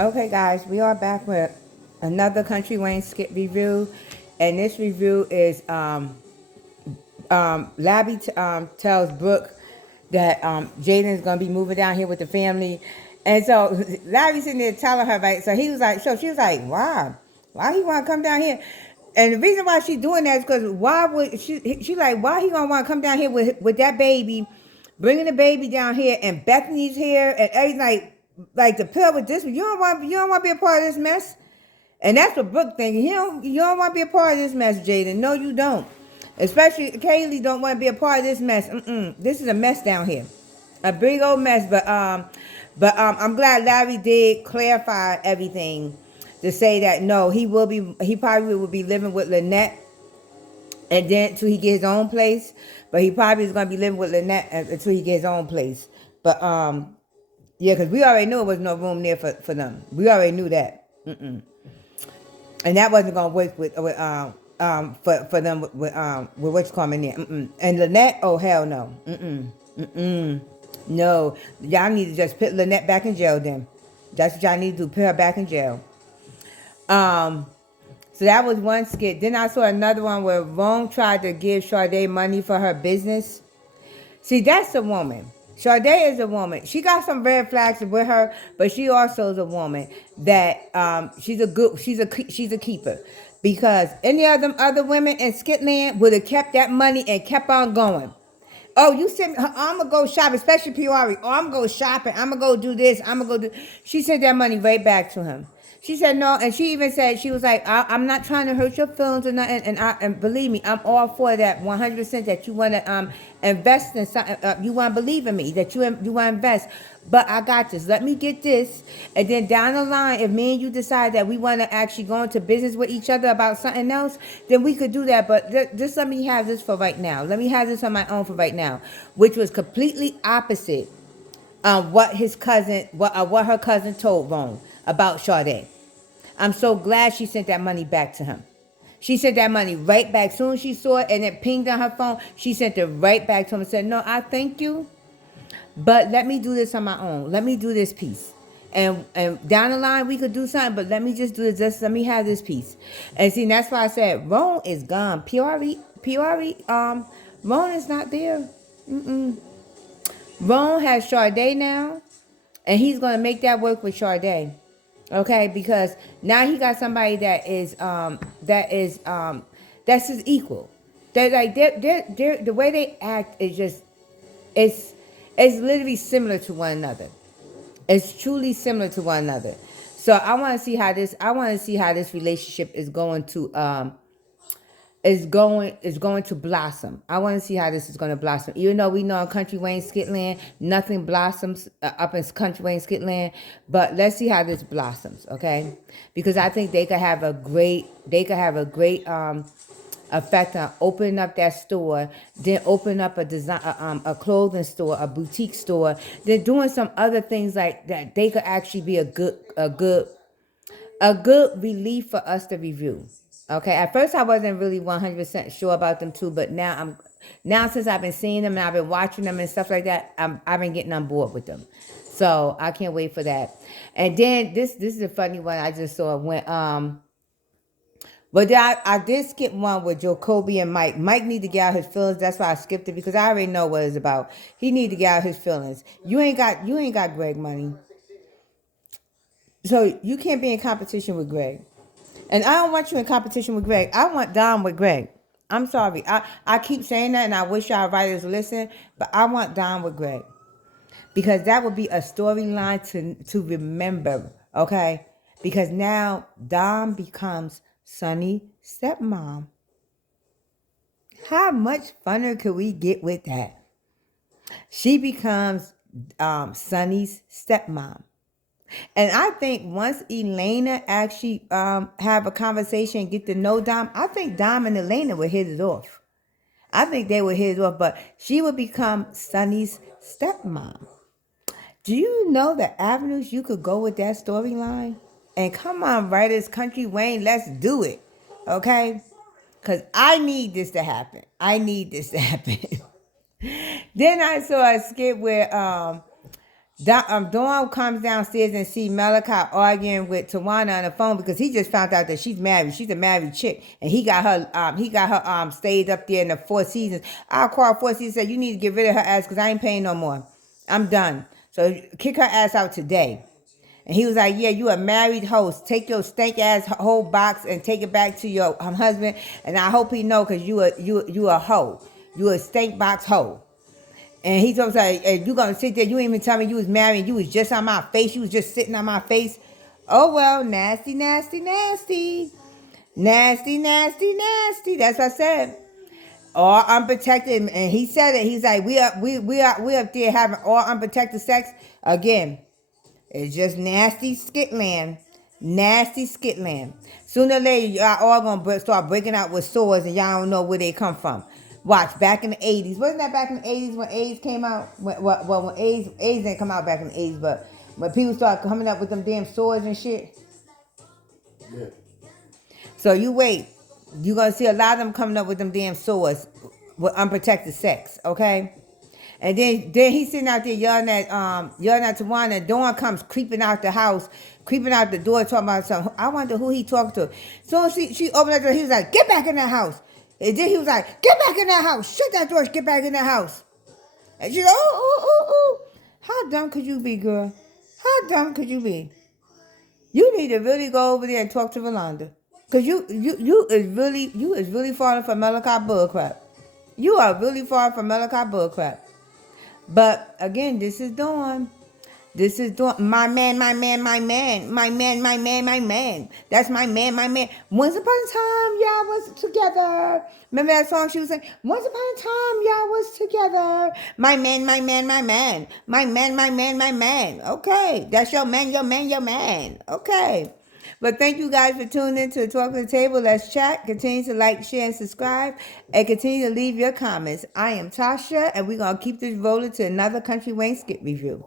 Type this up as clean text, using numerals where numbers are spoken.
Okay, guys, we are back with another Country Wayne skit review, and this review is Labby tells Brooke that Jaden is gonna be moving down here with the family, and so Labby's sitting there telling her, right? So he was like, so she was like, why he want to come down here? And the reason why she's doing that is because why would she like why he gonna want to come down here with that baby, bringing the baby down here, and Bethany's here and everything like the pill with this. You don't want to be a part of this mess. And that's what Brooke thinking. You don't want to be a part of this mess, Jaden. No, you don't. Especially Kaylee don't want to be a part of this mess. This is a mess down here, a big old mess. But I'm glad Larry did clarify everything to say that no, he probably will be living with Lynette, and then until he get his own place. But he probably is gonna be living with Lynette until he get his own place. But yeah, because we already knew it was no room there for them. We already knew that. And that wasn't gonna work for them with what's coming there. And Lynette, oh hell no. No, y'all need to just put Lynette back in jail. Then that's what y'all need to do. Put her back in jail. Um, so that was one skit. Then I saw another one where Rome tried to give Sade money for her business. See, that's a woman. Sade is a woman. She got some red flags with her, but she also is a woman that she's a keeper. Because any of them other women in Skitland would have kept that money and kept on going. Oh, you sent me, I'm gonna go shop, especially Peori. Oh, I'm gonna go shopping. I'm gonna go do this. I'm gonna go do. She sent that money right back to him. She said no, and she even said she was like, I'm not trying to hurt your feelings or nothing, and believe me, I'm all for that 100%. That you want to invest in something, you want to believe in me, that you want to invest. But I got this. Let me get this, and then down the line, if me and you decide that we want to actually go into business with each other about something else, then we could do that. But just let me have this for right now. Let me have this on my own for right now, which was completely opposite what his cousin, what her cousin told Rome about Sade. I'm so glad she sent that money back to him. She sent that money right back. Soon as she saw it and it pinged on her phone, she sent it right back to him and said, no, I thank you, but let me do this on my own. Let me do this piece. And down the line we could do something, but let me just do this. Just let me have this piece. And see, that's why I said Ron is gone. Ron is not there. Ron has Sade now, and he's gonna make that work with Sade. Okay, because now he got somebody that's his equal. They're like they're the way they act is just it's it's literally similar to one another. It's truly similar to one another. So I want to see how this relationship is going to blossom. I want to see how this is going to blossom. Even though we know in Country Wayne Skitland, nothing blossoms up in Country Wayne Skitland, but let's see how this blossoms, okay? Because I think they could have a great effect on opening up that store, then open up a clothing store, a boutique store, then doing some other things like that. They could actually be a good relief for us to review. Okay, at first I wasn't really 100% sure about them too, but now since I've been seeing them and I've been watching them and stuff like that, I've been getting on board with them. So I can't wait for that. And then this is a funny one I just saw when but I did skip one with Jacoby and Mike. Mike need to get out his feelings. That's why I skipped it, because I already know what it's about. He need to get out his feelings. You ain't got Greg money, so you can't be in competition with Greg. And I don't want you in competition with Greg. I want Dom with Greg. I'm sorry. I keep saying that, and I wish our writers listen, but I want Dom with Greg, because that would be a storyline to remember. Okay, because now Dom becomes Sunny stepmom. How much funner could we get with that? She becomes Sunny's stepmom. And I think once Elena actually have a conversation and get to know Dom, I think Dom and Elena would hit it off. I think they would hit it off, but she would become Sunny's stepmom. Do you know the avenues you could go with that storyline? And come on, writers, Country Wayne, let's do it. Okay? Because I need this to happen. I need this to happen. Then I saw a skit where Dawn comes downstairs and see Malachi arguing with Tawana on the phone because he just found out that she's married. She's a married chick, and he got her stayed up there in the Four Seasons. I called Four Seasons and said, you need to get rid of her ass because I ain't paying no more. I'm done. So kick her ass out today. And he was like, yeah, you a married host. Take your stank ass whole box and take it back to your husband. And I hope he know because you a hoe. You a stank box hoe. And he told me, hey, you gonna sit there, you didn't even tell me you was married, you was just on my face, you was just sitting on my face. Oh well, nasty, nasty, nasty. Nasty, nasty, nasty. That's what I said. All unprotected, and he said it, he's like, we up there having all unprotected sex. Again, it's just nasty skitland. Nasty skitland. Sooner or later, y'all all gonna start breaking out with swords and y'all don't know where they come from. Watch, back in the 80s. Wasn't that back in the 80s when AIDS came out? When AIDS didn't come out back in the 80s, but when people started coming up with them damn swords and shit. Yeah. So you wait. You're going to see a lot of them coming up with them damn swords with unprotected sex, okay? And then he's sitting out there yelling at Tawana. Dawn comes creeping out the house, creeping out the door, talking about something. I wonder who he talked to. So she opened the door. He was like, get back in that house. And then he was like, get back in that house. Shut that door. Get back in that house. And she said, oh. How dumb could you be, girl? How dumb could you be? You need to really go over there and talk to Rolanda. Because you is really falling for Malachi bullcrap. You are really falling for Malachi bullcrap. But again, this is Dawn. This is my man. That's my man. Once upon a time, y'all was together. Remember that song she was saying? Once upon a time, y'all was together. My man. My man. Okay. That's your man. Okay. But thank you guys for tuning in to Talk to the Table. Let's chat. Continue to like, share, and subscribe. And continue to leave your comments. I am Tasha, and we're going to keep this rolling to another Country Wayne Skit review.